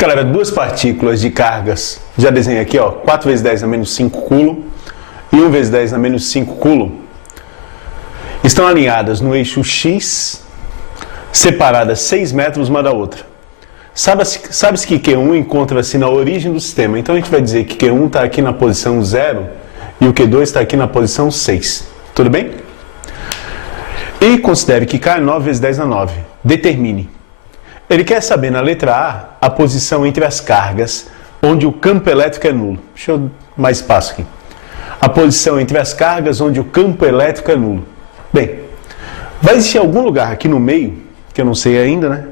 Galera, duas partículas de cargas, já desenhei aqui, ó, 4 vezes 10 a menos 5 coulomb e 1 vezes 10 a menos 5 coulomb, estão alinhadas no eixo X, separadas 6 metros uma da outra. Sabe-se que Q1 encontra-se na origem do sistema, então a gente vai dizer que Q1 está aqui na posição 0 e o Q2 está aqui na posição 6. Tudo bem? E considere que K é 9 vezes 10 a 9. Determine. Ele quer saber na letra A posição entre as cargas onde o campo elétrico é nulo. Deixa eu dar mais espaço aqui. A posição entre as cargas onde o campo elétrico é nulo. Bem, vai existir algum lugar aqui no meio, que eu não sei ainda, né?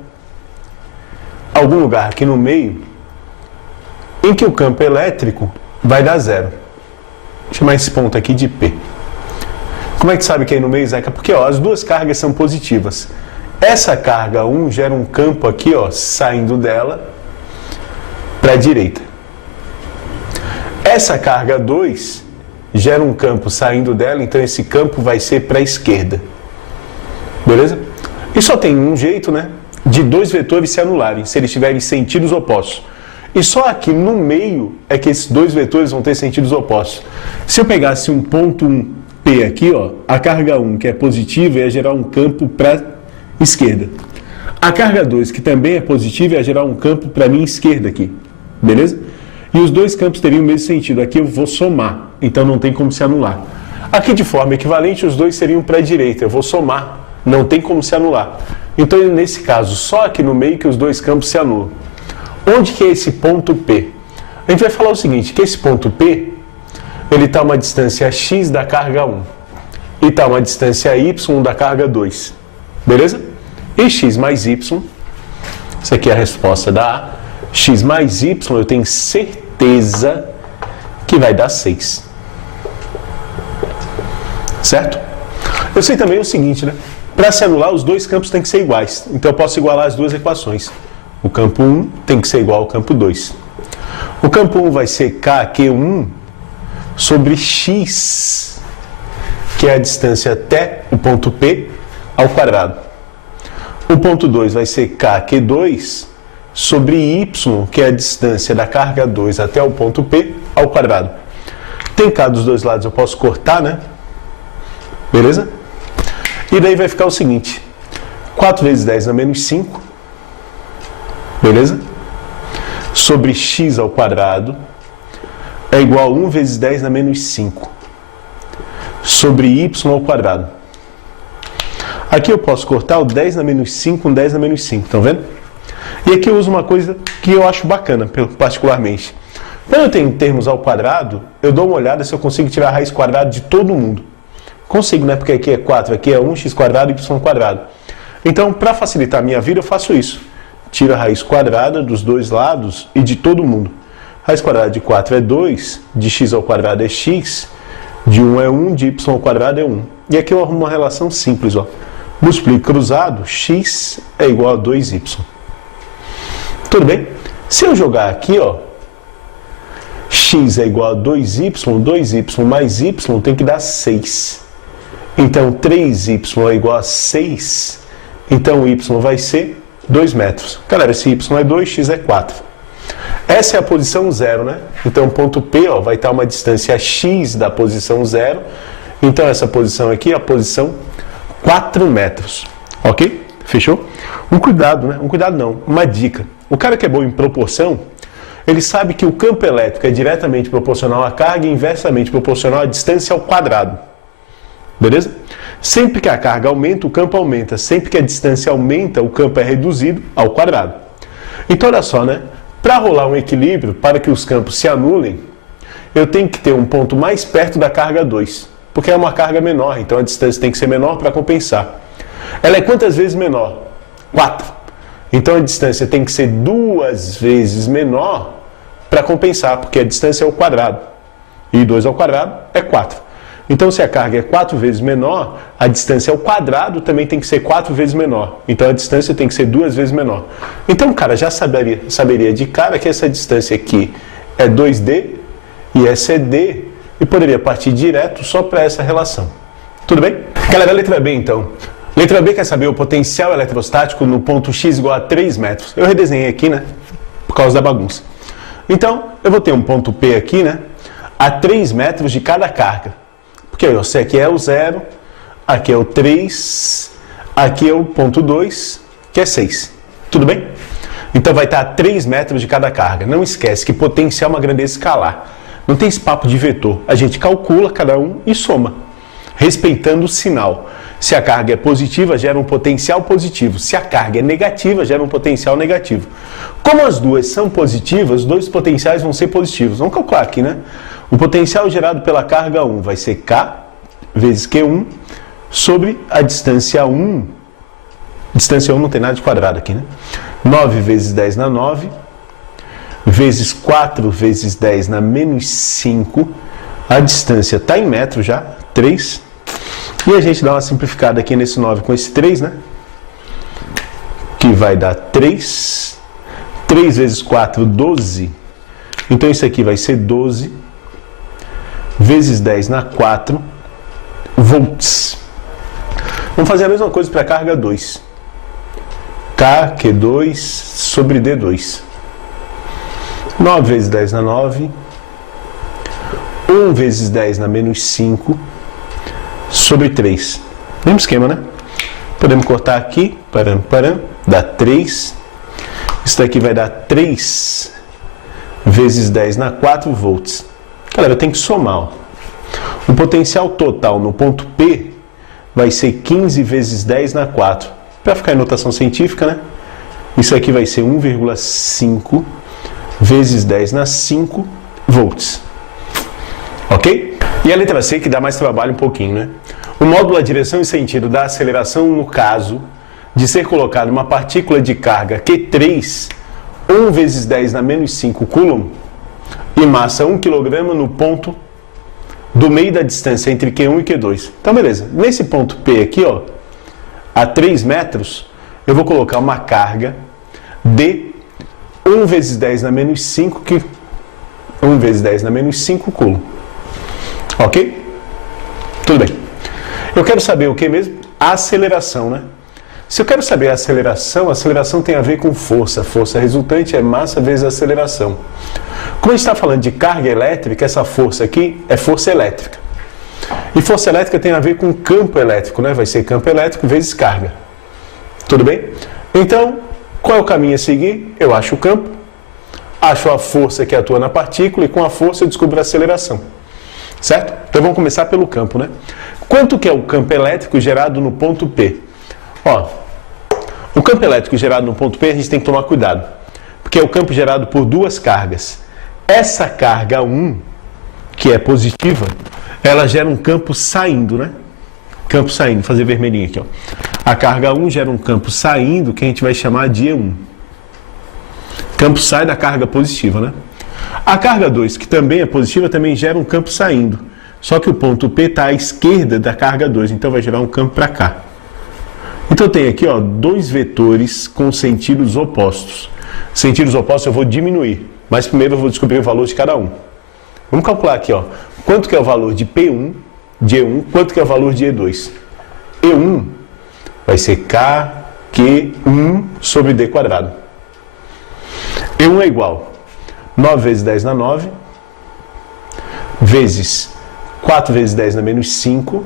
Algum lugar aqui no meio em que o campo elétrico vai dar 0. Vou chamar esse ponto aqui de P. Como é que sabe que é aí no meio, Zeca? Porque ó, as duas cargas são positivas. Essa carga 1 gera um campo aqui, ó, saindo dela para a direita. Essa carga 2 gera um campo saindo dela, então esse campo vai ser para a esquerda. Beleza? E só tem um jeito, né, de dois vetores se anularem, se eles tiverem sentidos opostos. E só aqui no meio é que esses dois vetores vão ter sentidos opostos. Se eu pegasse um ponto 1, P aqui, ó, a carga 1, que é positiva, ia gerar um campo para esquerda. A carga 2, que também é positiva, ia gerar um campo para a minha esquerda aqui. Beleza? E os dois campos teriam o mesmo sentido. Aqui eu vou somar, então não tem como se anular. Aqui, de forma equivalente, os dois seriam para a direita. Eu vou somar, não tem como se anular. Então, nesse caso, só aqui no meio que os dois campos se anulam. Onde que é esse ponto P? A gente vai falar o seguinte, que esse ponto P, ele está a uma distância x da carga 1 e está a uma distância y da carga 2. Beleza? E x mais y, isso aqui é a resposta da A, x mais y eu tenho certeza que vai dar 6. Certo? Eu sei também o seguinte, né? Para se anular, os dois campos têm que ser iguais. Então eu posso igualar as duas equações. O campo 1 tem que ser igual ao campo 2. O campo 1 vai ser Q1 sobre x, que é a distância até o ponto P, ao quadrado. O ponto 2 vai ser Q2 sobre y, que é a distância da carga 2 até o ponto P, ao quadrado. Tem K dos dois lados, eu posso cortar, né? Beleza? E daí vai ficar o seguinte, 4 vezes 10 a menos 5, beleza? Sobre x ao quadrado é igual a 1 vezes 10 a menos 5, sobre y ao quadrado. Aqui eu posso cortar o 10 a menos 5 com 10 a menos 5, estão vendo? E aqui eu uso uma coisa que eu acho bacana, particularmente. Quando eu tenho termos ao quadrado, eu dou uma olhada se eu consigo tirar a raiz quadrada de todo mundo. Consigo, né? Porque aqui é 4, aqui é 1x quadrado e y quadrado. Então, para facilitar a minha vida, eu faço isso. Tiro a raiz quadrada dos dois lados e de todo mundo. Raiz quadrada de 4 é 2, de x ao quadrado é x, de 1 é 1, de y ao quadrado é 1. E aqui eu arrumo uma relação simples, ó. Multiplico cruzado, x é igual a 2y. Tudo bem? Se eu jogar aqui, ó, x é igual a 2y, 2y mais y tem que dar 6. Então, 3y é igual a 6, então y vai ser 2 metros. Galera, esse y é 2, x é 4. Essa é a posição 0, né? Então, o ponto P, ó, vai estar a uma distância x da posição 0. Então, essa posição aqui é a posição 4 metros. Ok? Fechou? Um cuidado, né? Um cuidado não, uma dica. O cara que é bom em proporção, ele sabe que o campo elétrico é diretamente proporcional à carga e inversamente proporcional à distância ao quadrado. Beleza? Sempre que a carga aumenta, o campo aumenta. Sempre que a distância aumenta, o campo é reduzido ao quadrado. Então, olha só, né? Para rolar um equilíbrio, para que os campos se anulem, eu tenho que ter um ponto mais perto da carga 2. Porque é uma carga menor, então a distância tem que ser menor para compensar. Ela é quantas vezes menor? 4. Então a distância tem que ser 2 vezes menor para compensar, porque a distância é o quadrado. E 2 ao quadrado é 4. Então, se a carga é 4 vezes menor, a distância ao quadrado também tem que ser 4 vezes menor. Então, a distância tem que ser 2 vezes menor. Então, o cara já saberia de cara que essa distância aqui é 2D e essa é D, e poderia partir direto só para essa relação. Tudo bem? Galera, letra B, então. Letra B quer saber o potencial eletrostático no ponto X igual a 3 metros. Eu redesenhei aqui, né? Por causa da bagunça. Então, eu vou ter um ponto P aqui, né? A 3 metros de cada carga. Porque ó, se aqui é o 0, aqui é o 3, aqui é o ponto 2, que é 6. Tudo bem? Então vai estar a 3 metros de cada carga. Não esquece que potencial é uma grandeza escalar. Não tem esse papo de vetor. A gente calcula cada um e soma, respeitando o sinal. Se a carga é positiva, gera um potencial positivo. Se a carga é negativa, gera um potencial negativo. Como as duas são positivas, os dois potenciais vão ser positivos. Vamos calcular aqui, né? O potencial gerado pela carga 1 vai ser K vezes Q1 sobre a distância 1. Distância 1 não tem nada de quadrado aqui, né? 9 vezes 10 na 9, vezes 4 vezes 10 na menos 5. A distância está em metros já, 3. E a gente dá uma simplificada aqui nesse 9 com esse 3, né? Que vai dar 3. 3 vezes 4, 12. Então isso aqui vai ser 12 vezes 10 na 4 volts. Vamos fazer a mesma coisa para a carga 2. K, Q2 sobre D2. 9 vezes 10 na 9. 1 vezes 10 na menos 5 sobre 3. Mesmo esquema, né? Podemos cortar aqui, dá 3. Isso daqui vai dar 3 vezes 10 na 4 volts. Galera, eu tenho que somar. Ó. O potencial total no ponto P vai ser 15 vezes 10 na 4. Para ficar em notação científica, né? Isso aqui vai ser 1,5 vezes 10 na 5 volts. Ok? E a letra C que dá mais trabalho um pouquinho, né? O módulo a direção e sentido da aceleração, no caso de ser colocado uma partícula de carga Q3, 1 vezes 10 na menos 5 coulomb, e massa 1 kg no ponto do meio da distância entre Q1 e Q2. Então, beleza. Nesse ponto P aqui, ó, a 3 metros, eu vou colocar uma carga de 1 vezes 10 na menos 5, que 1 vezes 10 na menos 5 coulomb. Ok? Tudo bem. Eu quero saber o que mesmo? A aceleração, né? Se eu quero saber a aceleração tem a ver com força. Força resultante é massa vezes aceleração. Como a gente está falando de carga elétrica, essa força aqui é força elétrica. E força elétrica tem a ver com campo elétrico, né? Vai ser campo elétrico vezes carga. Tudo bem? Então, qual é o caminho a seguir? Eu acho o campo, acho a força que atua na partícula e com a força eu descubro a aceleração. Certo? Então vamos começar pelo campo, né? Quanto que é o campo elétrico gerado no ponto P? Ó, o campo elétrico gerado no ponto P a gente tem que tomar cuidado, porque é o campo gerado por duas cargas. Essa carga 1, que é positiva, ela gera um campo saindo, né? Campo saindo, fazer vermelhinho aqui, ó. A carga 1 gera um campo saindo, que a gente vai chamar de E1. Campo sai da carga positiva, né? A carga 2, que também é positiva, também gera um campo saindo. Só que o ponto P está à esquerda da carga 2, então vai gerar um campo para cá. Então tem aqui, ó, dois vetores com sentidos opostos. Sentidos opostos eu vou diminuir, mas primeiro eu vou descobrir o valor de cada um. Vamos calcular aqui, ó, quanto que é o valor de P1, de E1, quanto que é o valor de E2. E1 vai ser K, Q1 sobre D quadrado. E1 é igual 9 vezes 10 na 9, vezes 4 vezes 10 na menos 5,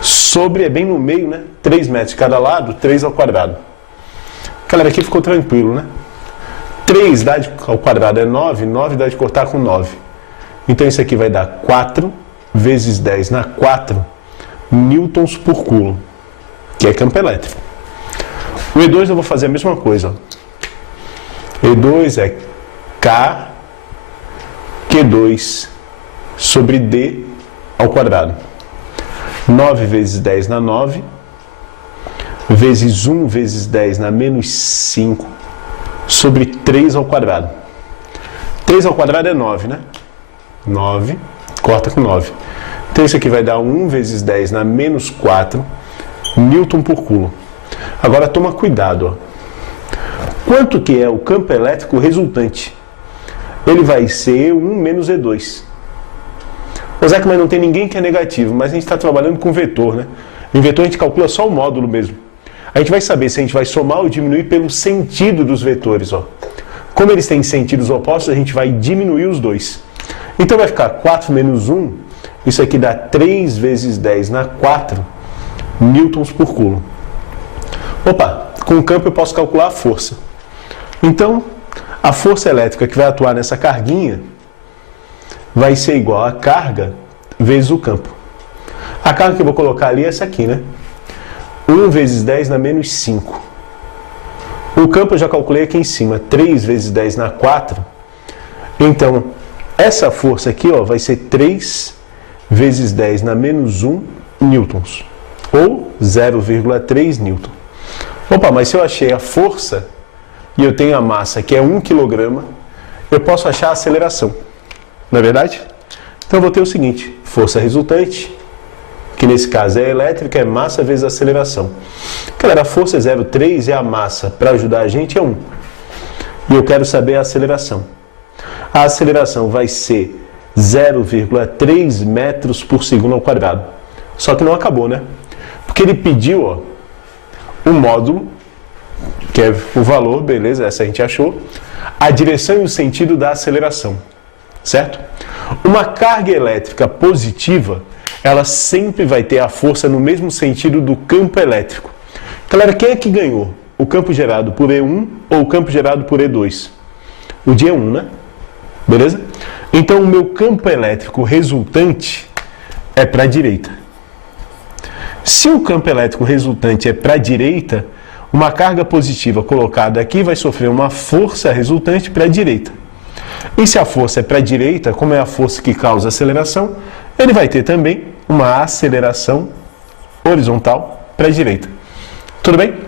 sobre, é bem no meio, né? 3 metros de cada lado, 3 ao quadrado. Galera, aqui ficou tranquilo, né? 3 dá ao quadrado é 9, 9 dá de cortar com 9. Então isso aqui vai dar 4 vezes 10 na 4 newtons por coulomb, que é campo elétrico. O E2 eu vou fazer a mesma coisa. Ó. E2 é K, Q2 sobre D ao quadrado. 9 vezes 10 na 9, vezes 1 vezes 10 na menos 5, sobre 3 ao quadrado. 3 ao quadrado é 9, né? 9, corta com 9. Então isso aqui vai dar 1 vezes 10 na menos 4, newton por coulomb. Agora toma cuidado, ó. Quanto que é o campo elétrico resultante? Ele vai ser E1 menos E2. Ô Zeca, mas não tem ninguém que é negativo, mas a gente está trabalhando com vetor, né? Em vetor a gente calcula só o módulo mesmo. A gente vai saber se a gente vai somar ou diminuir pelo sentido dos vetores, ó. Como eles têm sentidos opostos, a gente vai diminuir os dois. Então vai ficar 4 menos 1, isso aqui dá 3 vezes 10 na 4 newtons por coulomb. Opa, com o campo eu posso calcular a força. Então, a força elétrica que vai atuar nessa carguinha vai ser igual a carga vezes o campo. A carga que eu vou colocar ali é essa aqui, né? 1 vezes 10 na menos 5. O campo eu já calculei aqui em cima, 3 vezes 10 na 4. Então, essa força aqui ó, vai ser 3 vezes 10 na menos 1 newtons, ou 0,3 newton. Opa, mas se eu achei a força e eu tenho a massa que é 1 kg, eu posso achar a aceleração, não é verdade? Então eu vou ter o seguinte, força resultante, que nesse caso é elétrica, é massa vezes aceleração. Galera, a força é 0,3 e a massa, para ajudar a gente, é 1. E eu quero saber a aceleração. A aceleração vai ser 0,3 metros por segundo ao quadrado. Só que não acabou, né? Porque ele pediu, ó, o módulo, que é o valor, beleza, essa a gente achou, a direção e o sentido da aceleração, certo? Uma carga elétrica positiva, ela sempre vai ter a força no mesmo sentido do campo elétrico. Galera, quem é que ganhou? O campo gerado por E1 ou o campo gerado por E2? O de E1, né? Beleza? Então, o meu campo elétrico resultante é para a direita. Se o campo elétrico resultante é para a direita, uma carga positiva colocada aqui vai sofrer uma força resultante para a direita. E se a força é para a direita, como é a força que causa aceleração, ele vai ter também uma aceleração horizontal para a direita. Tudo bem?